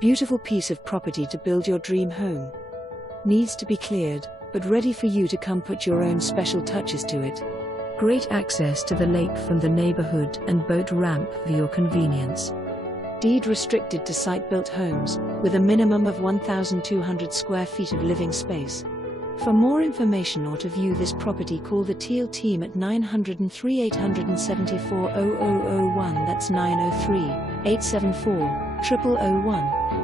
Beautiful piece of property to build your dream home. Needs to be cleared, but ready for you to come put your own special touches to it. Great access to the lake from the neighborhood and boat ramp for your convenience. Deed restricted to site-built homes, with a minimum of 1,200 square feet of living space. For more information or to view this property, call the Teel team at 903 874 0001. That's 903 874 0001.